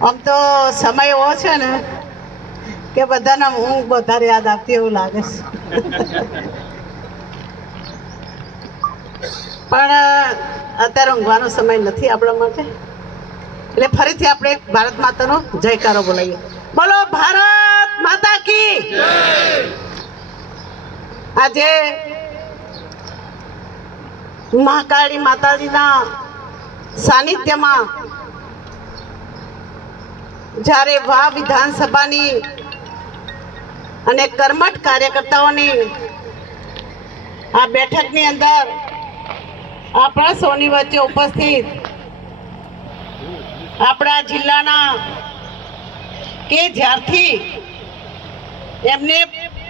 આમ તો સમય એવો છે ને કે બધાને ઊંઘ વધારે યાદ આવતી એવું લાગે છે. પણ અત્યારે ઊંઘવાનો સમય નથી આપણા માટે. એટલે ફરીથી આપણે ભારત માતાનો જયકારો બોલાવીએ. બોલો, ભારત માતા કી! આજે મહાકાળી માતાજીના સાનિધ્યમાં જ્યારે વા વિધાનસભાની અને કર્મઠ કાર્યકર્તાઓની આ બેઠકની અંદર આપણા સૌની વચ્ચે ઉપસ્થિત આપણા જિલ્લાના કે જ્યારથી એમને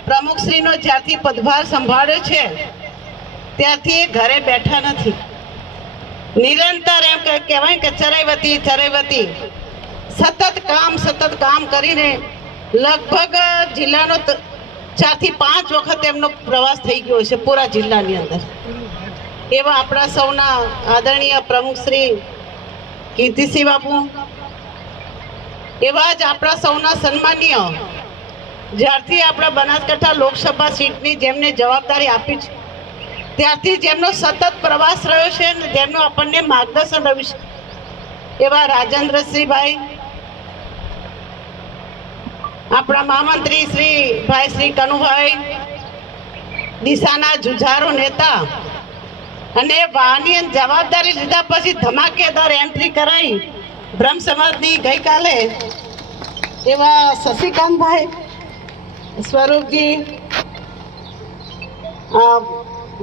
પ્રમુખશ્રીનો જ્યારથી પદભાર સંભાળ્યો છે, ત્યારથી એ ઘરે બેઠા નથી. નિરંતર એમ કહેવાય કે ચરાઈવતી ચરાઈવતી સતત કામ સતત કામ કરીને લગભગ જિલ્લાનો ચારથી પાંચ વખત એમનો પ્રવાસ થઈ ગયો છે પૂરા જિલ્લાની અંદર. એવા આપણા સૌના આદરણીય પ્રમુખ શ્રી કીર્તિસિંહ બાપુ. એવા જ આપણા સૌના સન્માનીય જ્યારથી આપણા બનાસકાંઠા લોકસભા સીટની જેમને જવાબદારી આપી છે ત્યારથી જેમનો સતત પ્રવાસ રહ્યો છે ને જેમનું આપણને માર્ગદર્શન રહ્યું છે. એવા રાજેન્દ્રસિંહભાઈ, આપણા મહામંત્રી શ્રી ભાઈ શ્રી કનુભાઈ, દિશાના જુઝારો નેતા અને વાહની જવાબદારી લીધા પછી ધમાકેદાર એન્ટ્રી કરાઈ બ્રહ્મ સમાજની ગઈકાલે. એવા શશિકાંતભાઈ સ્વરૂપજી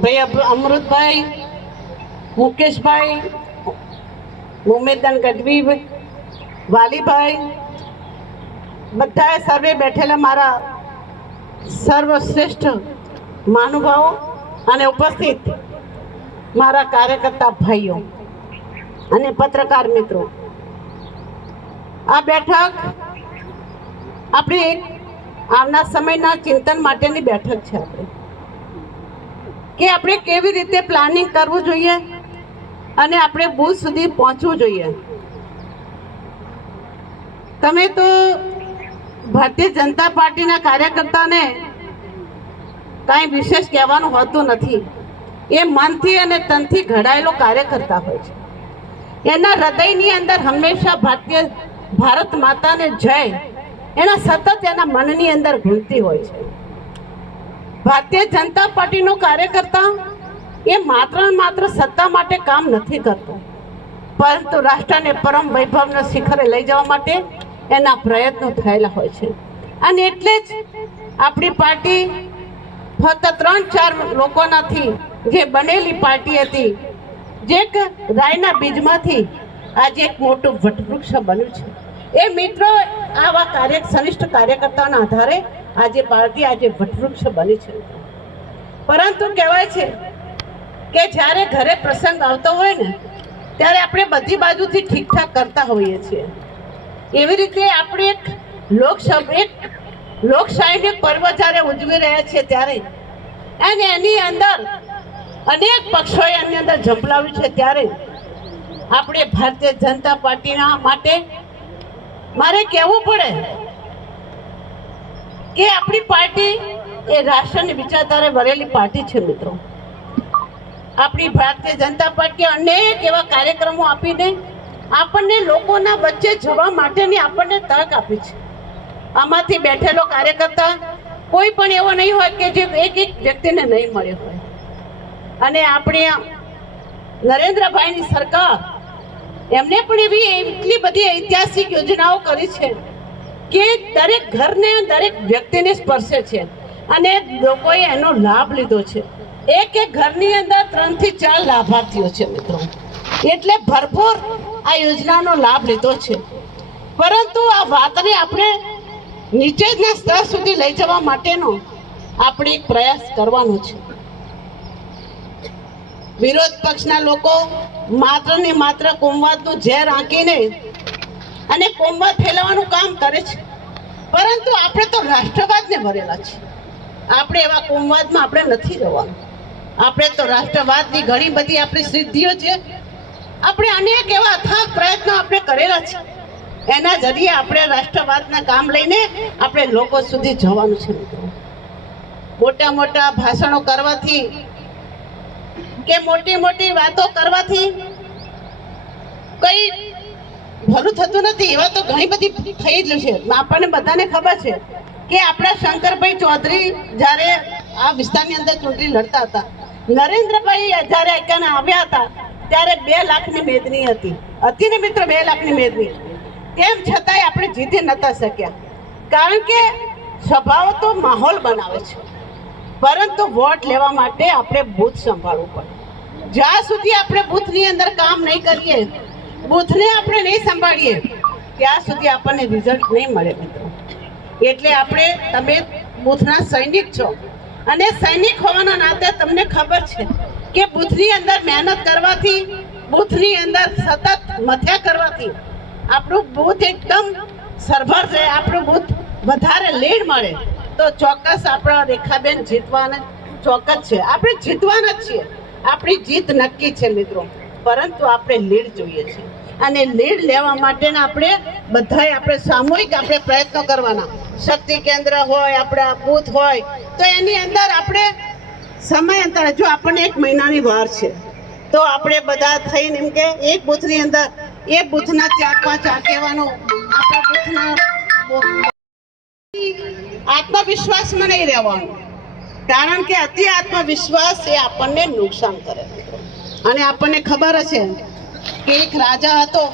ભાઈ અમૃતભાઈ, મુકેશભાઈ, ઉમેદન ગઢવી વાલીભાઈ, બધાએ સર્વે બેઠેલા મારા સર્વશ્રેષ્ઠ મહાનુભાવો અને ઉપસ્થિત મારા કાર્યકર્તા ભાઈઓ અને પત્રકાર મિત્રો. આ બેઠક આપણી આવનાર સમયના ચિંતન માટેની બેઠક છે આપણે. કે આપણે કેવી રીતે પ્લાનિંગ કરવું જોઈએ અને આપણે બુથ સુધી પહોંચવું જોઈએ. તમે તો ભારતીય જનતા પાર્ટીના કાર્યકર્તાને કાંઈ વિશેષ કહેવાનું હોતું નથી. એ મનથી અને તનથી ઘડાયેલો કાર્યકર્તા હોય છે. એના હૃદયની અંદર હંમેશા ભારતીય ભારત માતાને જય, એના સતત એના મનની અંદર ઘૂમતી હોય છે. ભારતીય જનતા પાર્ટીનો કાર્યકર્તા એ માત્ર માત્ર સત્તા માટે કામ નથી કરતો. પરંતુ રાષ્ટ્રને પરમ વૈભવના શિખરે લઈ જવા માટે એના પ્રયત્નો થયેલા હોય છે. અને એટલે જ આપણી પાર્ટી ફક્ત ત્રણ ચાર લોકોનાથી જે બનેલી પાર્ટી હતી, જે રાયના બીજમાંથી આજે એક મોટું વટવૃક્ષ બન્યું છે. એ મિત્રો આવા કાર્ય, સનિષ્ઠ કાર્યકર્તાના આધારે આજે પાર્ટી આજે વટવૃક્ષ બની છે. પરંતુ કહેવાય છે કે જ્યારે ઘરે પ્રસંગ આવતો હોય ને, ત્યારે આપણે બધી બાજુથી ઠીકઠાક કરતા હોઈએ છીએ. એવી રીતે આપણે એક લોકસભા એક લોકશાહીનું પર્વ જ્યારે ઉજવી રહ્યા છીએ ત્યારે અને એની અંદર અનેક પક્ષોએ એની અંદર ઝંપલાવ્યું છે ત્યારે આપણે ભારતીય જનતા પાર્ટીના માટે મારે કહેવું પડે કે આપણી પાર્ટી એ રાષ્ટ્રની વિચારધારે ભરેલી પાર્ટી છે મિત્રો. આપણી ભારતીય જનતા પાર્ટી અનેક એવા કાર્યક્રમો આપીને આપણને લોકોના વચ્ચે જવા માટેની આપણને તક આપી છે. આમાંથી બેઠેલો કાર્યકર્તા કોઈ પણ એવો નહીં હોય કે જે એક એક વ્યક્તિને નહીં મળ્યો હોય. અને આપણી નરેન્દ્રભાઈની સરકાર એમને પણ એવી એટલી બધી ઐતિહાસિક યોજનાઓ કરી છે કે દરેક ઘરને દરેક વ્યક્તિને સ્પર્શે છે. અને લોકોએ એનો લાભ લીધો છે. એક એક ઘરની અંદર ત્રણથી ચાર લાભાર્થીઓ છે મિત્રો. એટલે ભરપૂર આ યોજનાનો લાભ લીધો છે. પરંતુ આ વાતને આપણે નીચેના સ્તર સુધી લઈ જવા માટેનો આપણે પ્રયાસ કરવાનો છે. વિરોધ પક્ષના લોકો માત્ર ને માત્ર કોમવાદનું ઝેર આંકીને અને કોમમાં ફેલાવાનું કામ કરે છે. પરંતુ આપણે તો રાષ્ટ્રવાદને ભરેલા છે આપણે એવા કોમવાદમાં આપણે નથી રહેવાનું. આપણે તો રાષ્ટ્રવાદની ઘણી બધી આપણી સિદ્ધિઓ છે. આપણે અનેક એવા અથાગ પ્રયત્નો આપણે કરેલા છે. એના જરીએ આપણે રાષ્ટ્રવાદના કામ લઈને આપણે લોકો સુધી જવાનું છે મોટા મોટા ભાષણો કરવાથી કે મોટી મોટી વાતો કરવાથી કઈ ભલું થતું નથી, એવા તો ઘણી બધી થઈ જ છે. આપણને બધાને ખબર છે કે આપણા શંકરભાઈ ચૌધરી જ્યારે આ વિસ્તારની અંદર ચૂંટણી લડતા હતા, નરેન્દ્રભાઈ જ્યારે એકને આવ્યા હતા, ત્યારે બે લાખની મેદની હતી. હતી ને મિત્રો, બે લાખની મેદની. તેમ છતાંય આપણે જીતી નતા શક્યા. કારણ કે સભાઓ તો માહોલ બનાવે છે. પરંતુ વોટ લેવા માટે આપણે બૂથ સંભાળવું પડે. જ્યાં સુધી આપણે બૂથની અંદર કામ નહીં કરીએ બૂથને આપણે નહીં સંભાળીએ, ત્યાં સુધી આપણને રિઝલ્ટ નહીં મળે મિત્રો. એટલે આપણે, તમે બુથના સૈનિક છો. અને સૈનિક હોવાના નાતે તમને ખબર છે કે બુથની અંદર મહેનત કરવાથી, બુથની અંદર સતત મથ્યા કરવાથી આપણું બુથ એકદમ સરભર છે આપણું બુથ વધારે લીડ મળે. તો ચોક્કસ આપણા રેખાબેન જીતવાના ચોક્કસ છે. આપણે જીતવાના જ છીએ. આપણી જીત નક્કી છે મિત્રો. પરંતુ આપણે લીડ જોઈએ છે અને લીડ લેવા માટેના આપણે બધાએ આપણે સામૂહિક આપણે પ્રયત્નો કરવાના. શક્તિ કેન્દ્ર હોય, આપણા બૂથ હોય, તો એની અંદર આપણે સમય અંતર જો આપણને એક મહિનાની વાર છે, તો આપણે બધા થઈને એમ કે એક બૂથની અંદર, એક બૂથના ચાર પાંચ આગેવાનો આપણા બૂથના આત્મવિશ્વાસમાં નહીં રહેવાનું. કારણ કે અતિ આત્મવિશ્વાસ એ આપણને નુકસાન કરે. અને આપણને ખબર હશે કે એક રાજા હતો.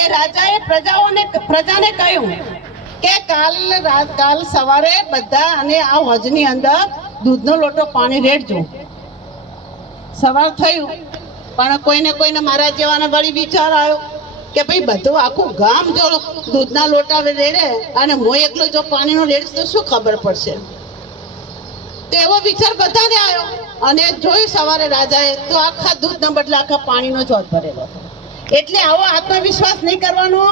એ રાજાએ પ્રજાઓને, પ્રજાને કહ્યું કે કાલ કાલ સવારે બધા અને આ હોજની અંદર દૂધનો લોટો પાણી રેડજો. સવાર થયું, પણ કોઈને કોઈને મારા જેવાને વળી વિચાર આવ્યો કે ભાઈ બધું આખું ગામ જો દૂધના લોટા રેડે અને હું એકલો જો પાણીનો રેડીશ તો શું ખબર પડશે? તો એવો વિચાર બધાને આવ્યો. અને જોયું સવારે રાજાએ, તો આખા દૂધના બદલે આખા પાણીનો જોત ભરેલો એટલે આવો આત્મવિશ્વાસ નહીં કરવાનો.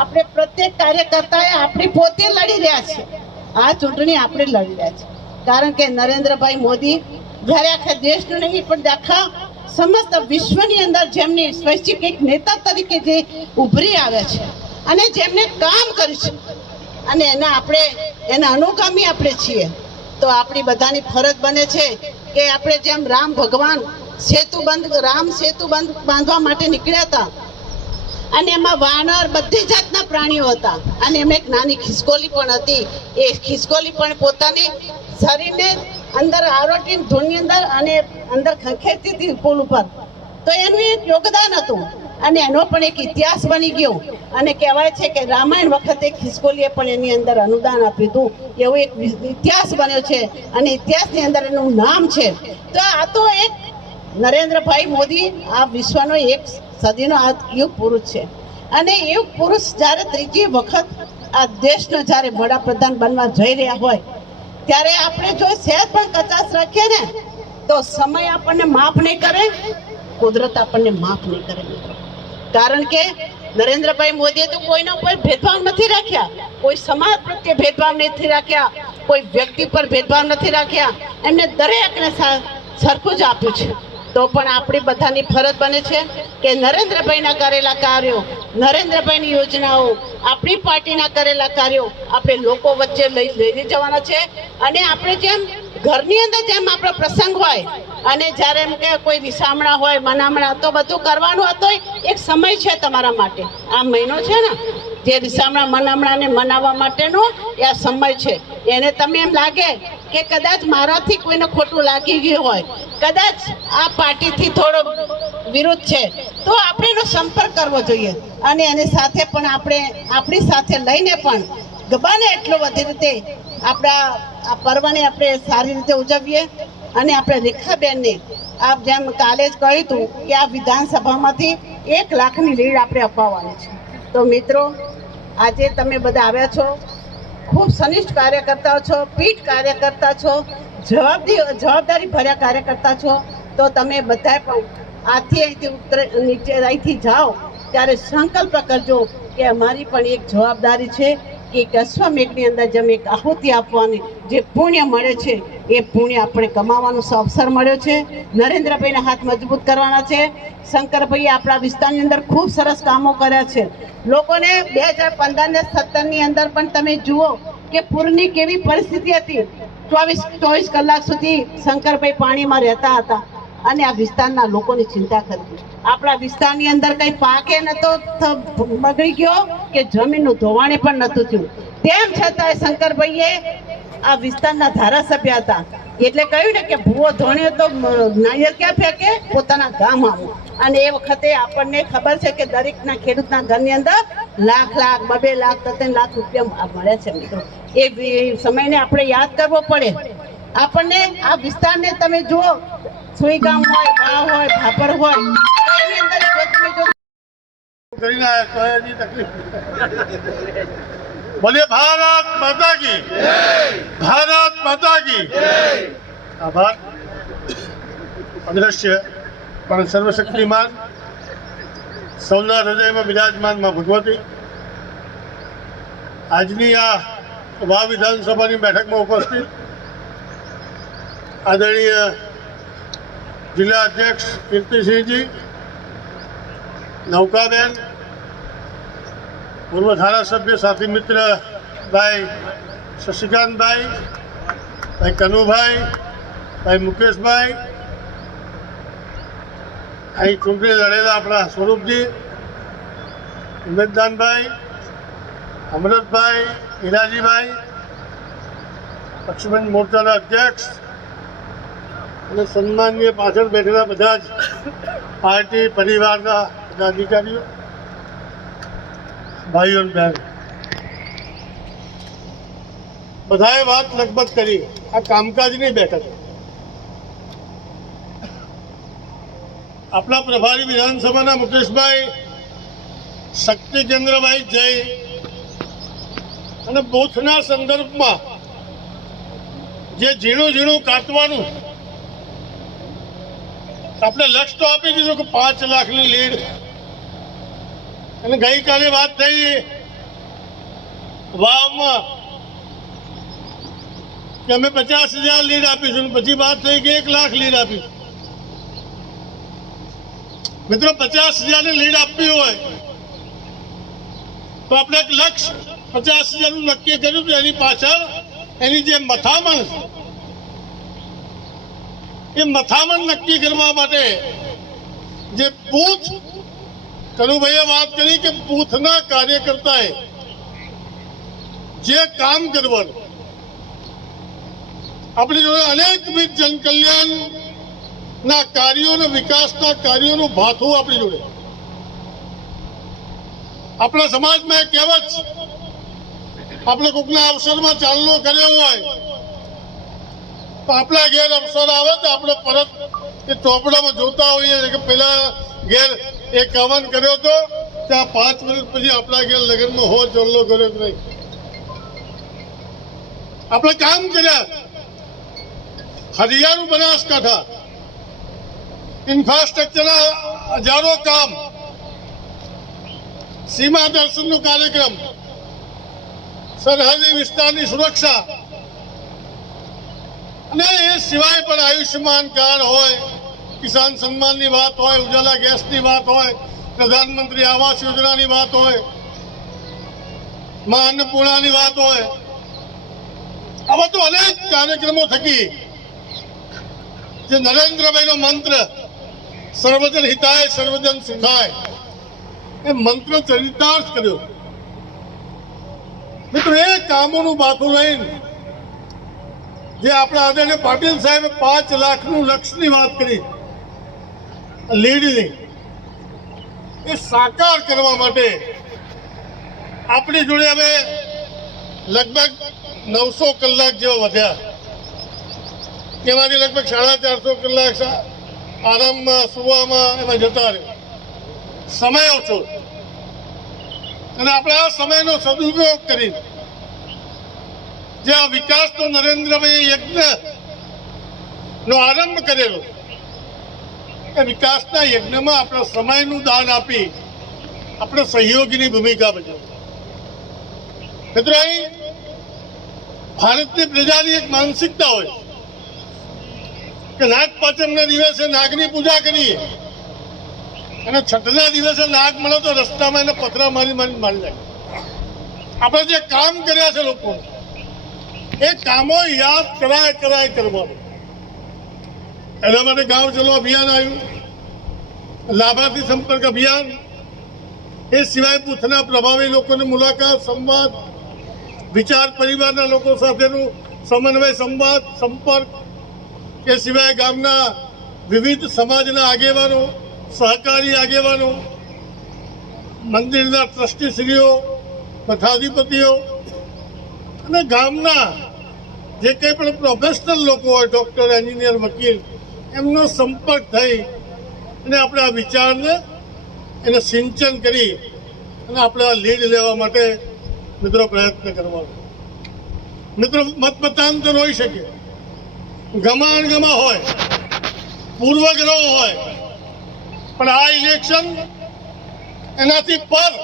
આપણે પ્રત્યેક કાર્યકર્તાએ આપણી પોતે લડી રહ્યા છે આ ચૂંટણી આપણે લડી રહ્યા છે કારણ કે નરેન્દ્રભાઈ મોદી જ્યારે આખા દેશનું નહીં, પણ આખા સમસ્ત વિશ્વની અંદર જેમની સ્વૈચ્છિક એક નેતા તરીકે જે ઉભરી આવે છે અને જેમને કામ કર્યું છે અને એના આપણે, એના અનુગામી આપણે છીએ, તો આપણી બધાની ફરજ બને છે કે આપણે જેમ રામ ભગવાન સેતુ બંધ, રામ સેતુ બંધ બાંધવા માટે નીકળ્યા હતા, અને એમાં વાનર બધી જાતના પ્રાણીઓ હતા. અને એમાં એક નાની ખિસકોલી પણ હતી. એ ખિસકોલી પણ પોતાની શરીરને અંદર આરોટીને ધૂળની અંદર અને અંદર ખંખેરતી હતી પુલ ઉપર. તો એનું એક યોગદાન હતું. અને એનો પણ એક ઇતિહાસ બની ગયો. અને કહેવાય છે કે રામાયણ વખતે ખિસકોલીએ પણ એની અંદર અનુદાન આપ્યું હતું. એવો એક ઇતિહાસ બન્યો છે અને ઇતિહાસની અંદર એનું નામ છે. તો આ તો એક નરેન્દ્રભાઈ મોદી આ વિશ્વનો એક સદીનો આ યુગ પુરુષ છે. અને યુગ પુરુષ જ્યારે ત્રીજી વખત આ દેશનો જ્યારે વડાપ્રધાન બનવા જઈ રહ્યા હોય, ત્યારે આપણે જો સહેજ પણ કચાશ રાખીએ ને, તો સમય આપણને માફ નહીં કરે, કુદરત આપણને માફ નહીં કરે. કારણ કે નરેન્દ્રભાઈ મોદીએ તો કોઈના ઉપર ભેદભાવ નથી રાખ્યા. કોઈ સમાજ પ્રત્યે ભેદભાવ નથી રાખ્યા. કોઈ વ્યક્તિ પર ભેદભાવ નથી રાખ્યા. એમને દરેકને સરખું જ આપ્યું છે. તો પણ આપણી બધાની ફરજ બને છે કે નરેન્દ્રભાઈના કરેલા કાર્યો, નરેન્દ્રભાઈની યોજનાઓ, આપણી પાર્ટીના કરેલા કાર્યો આપણે લોકો વચ્ચે લઈ લઈ જવાના છે. અને આપણે જેમ ઘરની અંદર જેમ આપણો પ્રસંગ હોય અને જ્યારે એમ કે કોઈ વિસામણા હોય, મનામણા, તો બધું કરવાનું હતું એક સમય છે તમારા માટે. આ મહિનો છે ને, જે વિસામણા, મનામણાને મનાવવા માટેનો એ આ સમય છે. એને તમે એમ લાગે કે કદાચ મારાથી કોઈને ખોટું લાગી ગયું હોય, કદાચ આ પાર્ટીથી થોડો વિરોધ છે, તો આપણે એનો સંપર્ક કરવો જોઈએ. અને એની સાથે પણ આપણે આપણી સાથે લઈને પણ ગબાને એટલો બધી રીતે આપણા આ પર્વને આપણે સારી રીતે ઉજવીએ અને આપણે રેખાબેનને આપ જેમ કાલે જ કહ્યું હતું કે આ વિધાનસભામાંથી એક લાખની લીડ આપણે અપાવવાની છે. તો મિત્રો, આજે તમે બધા આવ્યા છો, ખૂબ સનિષ્ઠ કાર્યકર્તા છો, પીઠ કાર્યકર્તા છો જવાબદારી જવાબદારી ભર્યા કાર્યકર્તા છો, તો તમે બધાએ પણ આથી અહીંથી ઉતરે, નીચે અહીંથી જાઓ, ત્યારે સંકલ્પ કરજો કે અમારી પણ એક જવાબદારી છે એક અશ્વમેઘની અંદર જેમ એક આહુતિ આપવાની જે પુણ્ય મળે છે, એ પુણ્ય આપણે કમાવાનો અવસર મળ્યો છે. નરેન્દ્રભાઈના હાથ મજબૂત કરવાના છે. શંકરભાઈએ આપણા વિસ્તારની અંદર ખૂબ સરસ કામો કર્યા છે. લોકોને બે હજાર પંદર ને સત્તરની અંદર પણ તમે જુઓ કે પૂરની કેવી પરિસ્થિતિ હતી. ચોવીસ ચોવીસ કલાક સુધી શંકરભાઈ પાણીમાં રહેતા હતા અને આ વિસ્તારના લોકોની ચિંતા કરતી. આપણા વિસ્તારની અંદર કઈ પાકે નતો બગડી ગયો કે જમીનનું ધોવાણે પણ નતું થયું. તેમ છતાંય શંકરભાઈએ આ વિસ્તારના ધારાસભ્ય હતા. એટલે કહ્યું ને કે ભૂવો ધોણ્યો તો નાળિયેર ક્યાં ફેંકે? પોતાના ગામ આવો અને એ વખતે આપણને ખબર છે કે દરેકના ખેડૂતના ઘરની અંદર લાખ લાખ, બબે લાખ ત્રણ લાખ રૂપિયા મળે છે મિત્રો. એ સમયને આપણે યાદ કરવો પડે. આપણને આ વિસ્તારને તમે જુઓ, સુઈગામ હોય વાવ હોય ભાપર હોય તકલીફ. બોલે ભારત માતા ભારત માતા કી આભાર. અદ્રશ્ય. પણ સર્વશક્તિમાન, સૌના હૃદયમાં બિરાજમાનમાં ભગવતી. આજની આ વા વિધાનસભાની બેઠકમાં ઉપસ્થિત આદરણીય જિલ્લા અધ્યક્ષ કીર્તિસિંહજી, નૌકાબેન, પૂર્વ ધારાસભ્ય સાથી મિત્ર ભાઈ શશિકાંતભાઈ, ભાઈ કનુભાઈ, ભાઈ મુકેશભાઈ અહીં ચૂંટણી લડેલા આપણા સ્વરૂપજી ઉમેદદાનભાઈ અમૃતભાઈ હીરાજીભાઈ લક્ષ્મણ મોરચાના અધ્યક્ષ અને સન્માનની પાછળ બેઠેલા બધા જ પાર્ટી પરિવારના અધિકારીઓ ભાઈઓ બહેન. બધાએ વાત લગભગ કરી. આ કામકાજની બેઠક. આપણા પ્રભારી વિધાનસભાના મુકેશભાઈ શક્તિ કેન્દ્રભાઈ જય. અને બૂથના સંદર્ભમાં જે ઝીણું ઝીણું કાટવાનું આપણે લક્ષ્ય તો આપી દીધું કે પાંચ લાખની લીડ. અને ગઈકાલે વાત થઈ. વાવમાં કે અમે પચાસ હજાર લીડ આપીશું પછી વાત થઈ કે એક લાખ લીડ આપીશું. મિત્રો, પચાસ હજારની લીડ આપવી હોય તો આપણે એક લક્ષ્ય પચાસ હજારનું નક્કી કર્યું એની પાછળ એની જે મથામણ છે. એ મથામણ નક્કી કરવા માટે જે બૂથ કનુભાઈએ વાત કરી કે બૂથના કાર્યકર્તાએ જે કામ કરવાનું, આપણી જોડે અનેકવિધ જનકલ્યાણના ના કાર્યો અને વિકાસના કાર્યોનું ભાથું આપણી જોડે. આપણા સમાજમાં કહેવત આપણે કોકના અવસરમાં ચાલનો કર્યો હોય આપણા ઘેર અવસર આવે તો આપણે પરત એ ચોપડામાં જોતા હોઈએ કે પેલા ઘેર એ કવન કર્યો હતો, ત્યાં પાંચ મિનિટ પછી આપણા ઘેર લગ્નમાં હો ચોલ્લો કર્યો નહીં. આપણે કામ કર્યા. હરિયાળું બનાસકાંઠા. ઇન્ફ્રાસ્ટ્રક્ચરના હજારો કામ. સીમા દર્શનનો કાર્યક્રમ. સરહદી વિસ્તારની સુરક્ષા. અને એ સિવાય પણ આયુષ્યમાન કાર્ડ હોય, કિસાન સન્માનની વાત હોય, ઉજાલા ગેસની વાત હોય, પ્રધાનમંત્રી આવાસ યોજનાની વાત હોય, માં અન્નપૂર્ણાની વાત હોય આવા તો અનેક કાર્યક્રમો થકી જે નરેન્દ્રભાઈનો મંત્ર, સર્વજન હિતાય, સર્વજન સુખાય એ મંત્ર ચરિતાર્થ કર્યો. મિત્રો, એ કામોનું બાથું લઈને જે આપણા આદરણીય પાટીલ સાહેબે પાંચ લાખનું લક્ષ્યની વાત કરી. લીડની. એ સાકાર કરવા માટે આપણી જોડે હવે લગભગ નવસો કલાક જેવા વધ્યા. એમાંથી લગભગ સાડા ચારસો કલાક આરામમાં, સુવામાં એમાં જતા રહ્યો. સમય ઓછો. અને આપણે આ સમયનો સદુપયોગ કરી જે આ વિકાસનો નરેન્દ્રભાઈ યજ્ઞ નો આરંભ કરેલો, એ વિકાસના યજ્ઞમાં આપણા સમયનું દાન આપી આપણે સહયોગીની ભૂમિકા ભજવી. મિત્રો ભારતની પ્રજાની એક માનસિકતા હોય કે નાગ પાંચમના દિવસે નાગની પૂજા કરીએ અને છઠના દિવસે નાગ મળે તો રસ્તામાં એને પથરા મારી મારી મારી જાય આપણે જે કામ કર્યા છે લોકો એ કામો યાદ કરાય કરાય કરવાનું. એના માટે ગાંવ ચલો અભિયાન આવ્યું. લાભાર્થી સંપર્ક અભિયાન. એ સિવાય બુથના પ્રભાવી લોકોની મુલાકાત, સંવાદ, વિચાર પરિવારના લોકો સાથેનું સમન્વય, સંવાદ, સંપર્ક, એ સિવાય ગામના વિવિધ સમાજના આગેવાનો, સહકારી આગેવાનો, મંદિરના ટ્રસ્ટીશ્રીઓ મઠાધિપતિઓ અને ગામના જે કંઈ પણ પ્રોફેશનલ લોકો હોય ડૉક્ટર એન્જિનિયર વકીલ, એમનો સંપર્ક થઈ અને આપણે આ વિચારને એને સિંચન કરી અને આપણે આ લીડ લેવા માટે મિત્રો પ્રયત્ન કરવાનો. મિત્રો મત મતાંતર હોઈ શકે. ગમાણ ગમા હોય, પૂર્વગ્રહ હોય, પણ આ ઇલેક્શન એનાથી પર.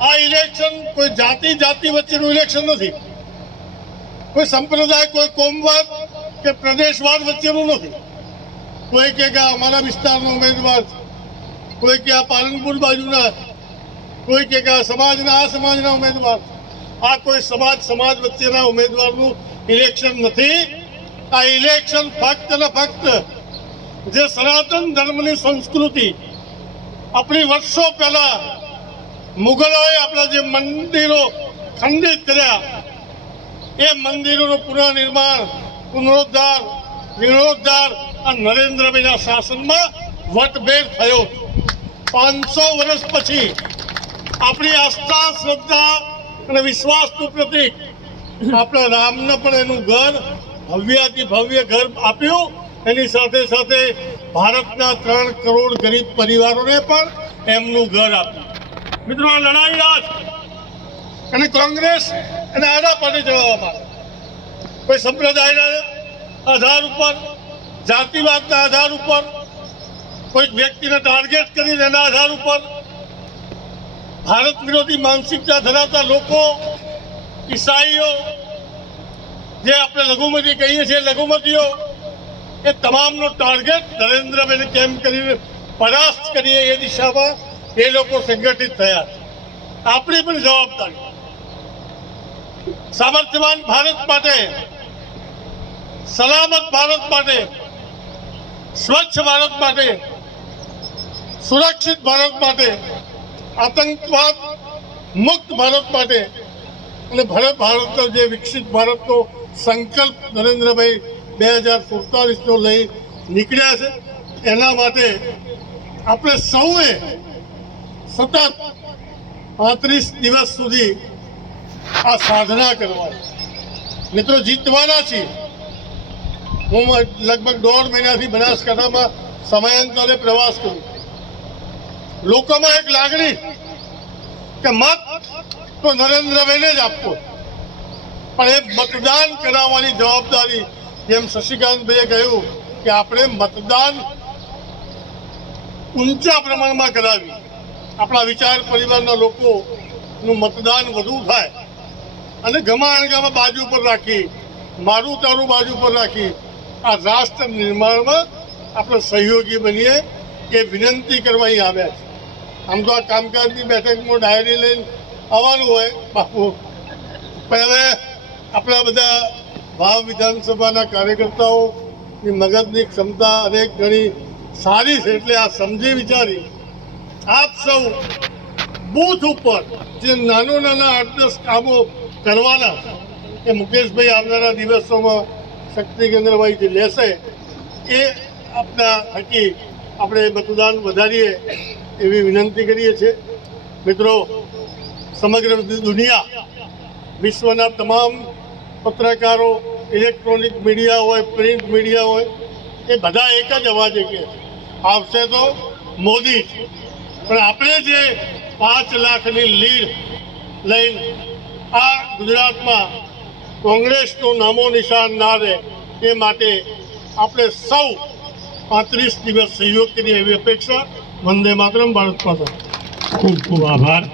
આ ઇલેક્શન કોઈ જાતિ જાતિ વચ્ચેનું ઇલેક્શન નથી. કોઈ સંપ્રદાય, કોઈ કોમવાદ કે પ્રદેશવાદ વચ્ચેનું નથી. કોઈ કે અમારા વિસ્તારનો ઉમેદવાર કોઈ કે આ પાલનપુર બાજુના કોઈ કે સમાજના, આ સમાજના ઉમેદવાર આ કોઈ સમાજ સમાજ વચ્ચેના ઉમેદવારનું ઇલેક્શન નથી. આ ઇલેક્શન ફક્ત ને ફક્ત જે સનાતન ધર્મની સંસ્કૃતિ આપણી વર્ષો પહેલા મુગલોએ આપણા જે મંદિરો ખંડિત કર્યા એ મંદિરોનું પુનઃનિર્માણ, પુનરોદ્ધાર જીર્ણોદ્ધાર આ નરેન્દ્રભાઈના શાસનમાં વટભેર થયો. પાંચસો વર્ષ પછી આપણી આસ્થા, શ્રદ્ધા અને વિશ્વાસનું પ્રતીક આપણા રામને પણ એનું ઘર ભવ્યાથી ભવ્ય ઘર આપ્યું. એની સાથે સાથે ભારતના ત્રણ કરોડ ગરીબ પરિવારોને પણ એમનું ઘર આપ્યું. મિત્રો લડાઈ રાજ અને કોંગ્રેસ અને આડા પાડી જવામાં કોઈ સંપ્રદાયના આધાર ઉપર, જાતિવાદના આધાર ઉપર કોઈ વ્યક્તિને ટાર્ગેટ કરીને એના આધાર ઉપર ભારત વિરોધી માનસિકતા ધરાવતા લોકો, ઈસાઈઓ, જે આપણે લઘુમતી કહીએ છીએ, લઘુમતીઓ, એ તમામનો ટાર્ગેટ નરેન્દ્રભાઈને કેમ કરીને પરાસ્ત કરીએ એ દિશામાં એ લોકો સંગઠિત થયા છે. આપણી પણ જવાબદારી સામર્થ્યવાન ભારત માટે, સલામત ભારત માટે, સ્વચ્છ ભારત માટે, સુરક્ષિત ભારત માટે, આતંકવાદ મુક્ત ભારત માટે અને ભારત ભારતનો જે વિકસિત ભારતનો સંકલ્પ નરેન્દ્રભાઈ બે હજાર સુડતાલીસનો લઈ નીકળ્યા છે, એના માટે આપણે સૌએ સતત પાંત્રીસ દિવસ સુધી આ સાધના કરવાની મિત્રો, જીતવાના છીએ. હું લગભગ દોઢ મહિનાથી બનાસકાંઠામાં સમયાંતરે પ્રવાસ કરું લોકોમાં એક લાગણી કે મત તો નરેન્દ્રભાઈને જ આપવો. પણ એ મતદાન કરાવવાની જવાબદારી જેમ શશિકાંતભાઈએ કહ્યું કે આપણે મતદાન ઊંચા પ્રમાણમાં કરાવી આપણા વિચાર પરિવારના લોકોનું મતદાન વધુ થાય. અને ગમા અણગામાં બાજુ પર રાખી, મારું તારું બાજુ પર રાખી, આ રાષ્ટ્ર નિર્માણમાં આપણે સહયોગી બનીએ એ વિનંતી કરવા અહીં આવ્યા છે. આમ તો આ કામકાજની બેઠકમાં ડાયરી લઈને આવવાનું હોય, બાપુ. પણ આપણા બધા ભાવ વિધાનસભાના કાર્યકર્તાઓની મગજની ક્ષમતા અનેક ઘણી સારી છે એટલે આ સમજી વિચારી આપ સૌ બૂથ ઉપર જે નાનો નાના આઠ દસ કામો કરવાના એ મુકેશભાઈ આવનારા દિવસોમાં શક્તિ જે લેશે એ આપના થકી આપણે મતદાન વધારીએ એવી વિનંતી કરીએ છીએ મિત્રો, સમગ્ર દુનિયા વિશ્વના તમામ પત્રકારો, ઇલેક્ટ્રોનિક મીડિયા હોય, પ્રિન્ટ મીડિયા હોય, એ બધા એક જ અવાજે કે આવશે તો મોદી. પણ આપણે જે પાંચ લાખની લીડ લઈને આ ગુજરાતમાં કોંગ્રેસનું નામો નિશાન ના રહે એ માટે આપણે સૌ પાંત્રીસ દિવસ સહયોગ કરીએ એવી અપેક્ષા વંદે માતરમ, ભારત માતા. ખૂબ ખૂબ આભાર.